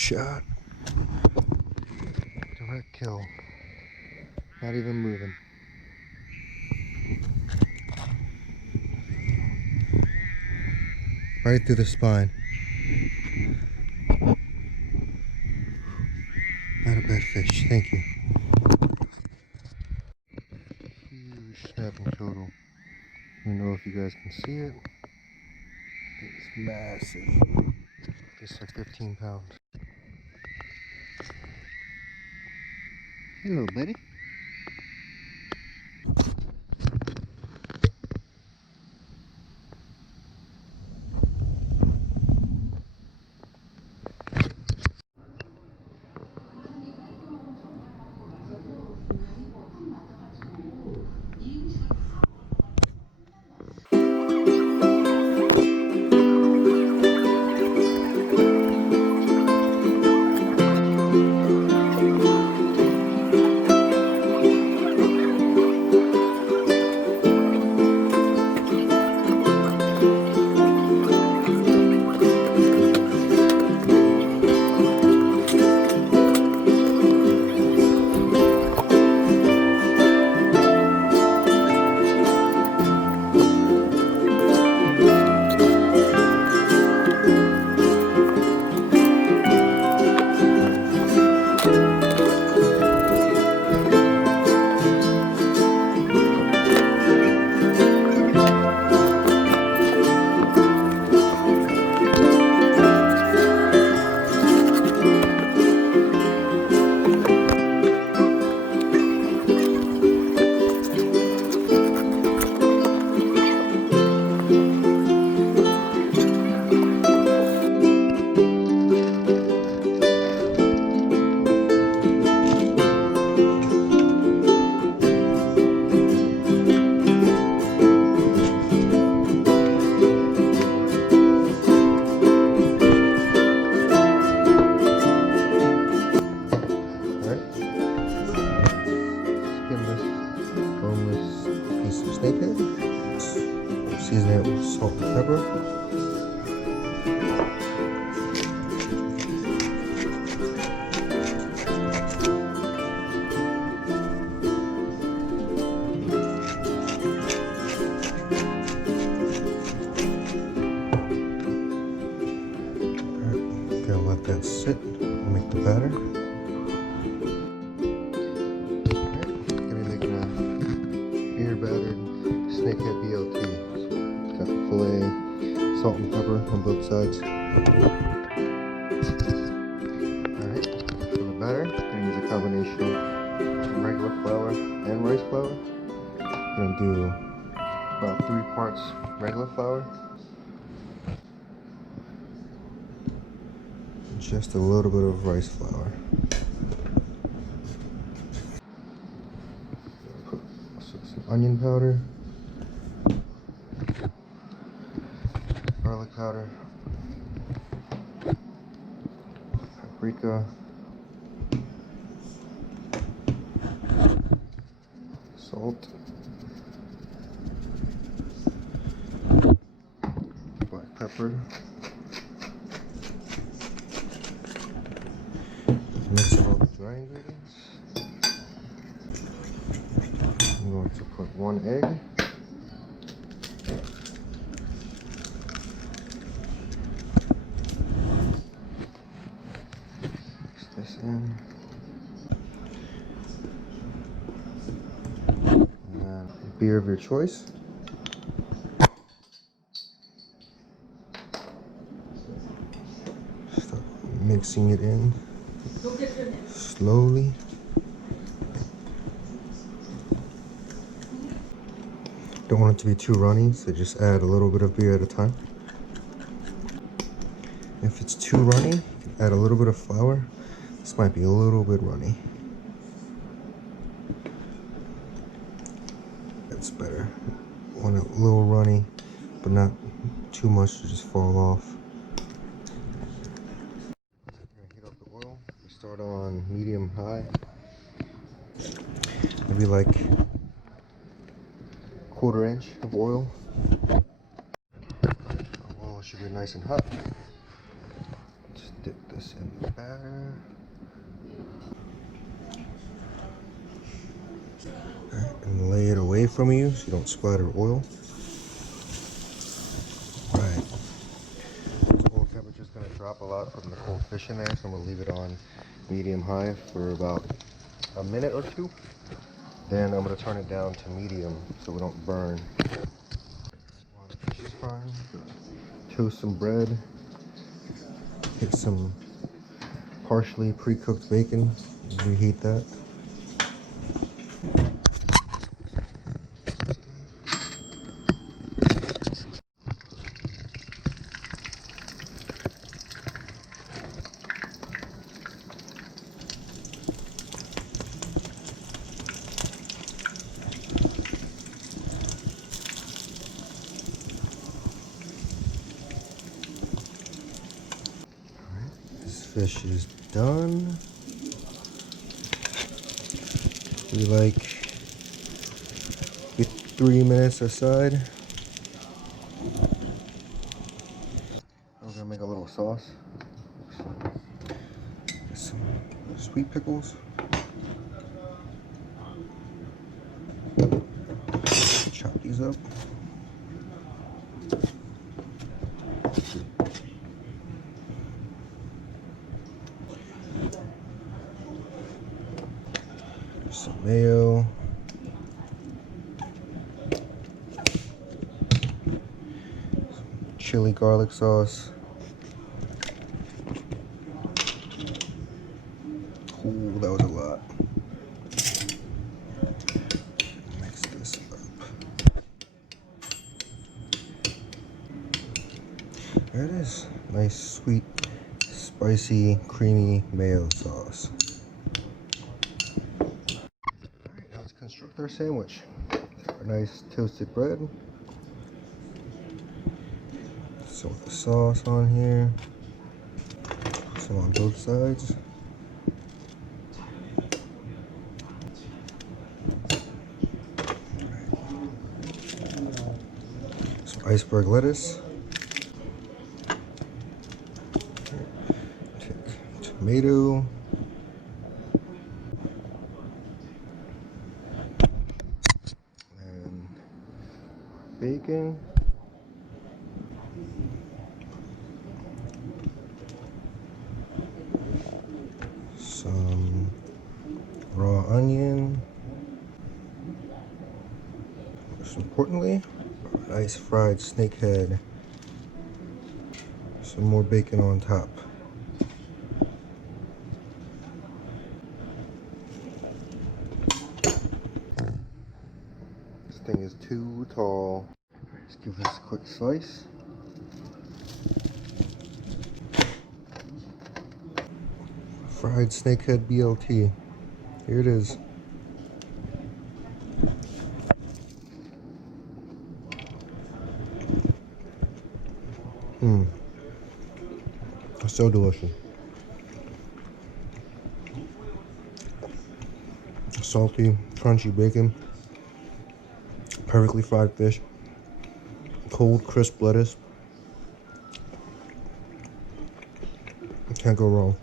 shot. Direct kill. Not even moving. Right through the spine. Not a bad fish, thank you. Huge snapping turtle. I don't know if you guys can see it. It's massive. It's like 15 pounds. Hello, buddy. Snakehead. Season it with salt and pepper. Alright, gotta let that sit. Make the batter. Battered Snakehead BLT. It's got the fillet, salt and pepper on both sides. Alright, for the batter, I'm going to use a combination of regular flour and rice flour. I'm going to do about 3 parts regular flour. Just a little bit of rice flour. Onion powder, garlic powder, paprika, salt, black pepper. Mix all the dry ingredients. I'm going to put 1 egg. Mix this in. And beer of your choice. Start mixing it in slowly. Don't want it to be too runny, so just add a little bit of beer at a time. If it's too runny, you can add a little bit of flour. This might be a little bit runny. That's better. Want it a little runny, but not too much to just fall off. Heat up the oil. We start on medium high. Maybe like 1/4 inch of oil. The oil should be nice and hot. Just dip this this in the batter. And lay it away from you so you don't splatter oil. Alright. The oil temperature is going to drop a lot from the cold fish in there, so I'm going to leave it on medium high for about a minute or two. Then I'm going to turn it down to medium so we don't burn. While the fish is frying, toast some bread, get some partially pre-cooked bacon, reheat that. This fish is done. We like 3 minutes aside. I'm gonna make a little sauce. Some sweet pickles. Chop these up. Some mayo. Some chili garlic sauce. Ooh, that was a lot. Mix this up. There it is. Nice, sweet, spicy, creamy mayo sauce. Alright, now let's construct our sandwich. Our nice toasted bread. Some of the sauce on here. Some on both sides. Some iceberg lettuce. Take tomato. And bacon. Some raw onion. Most importantly, nice fried snakehead. Some more bacon on top. This thing is too tall. Let's give this a quick slice. Fried snakehead BLT. Here it is. So delicious. Salty, crunchy bacon, perfectly fried fish, cold, crisp lettuce. Can't go wrong.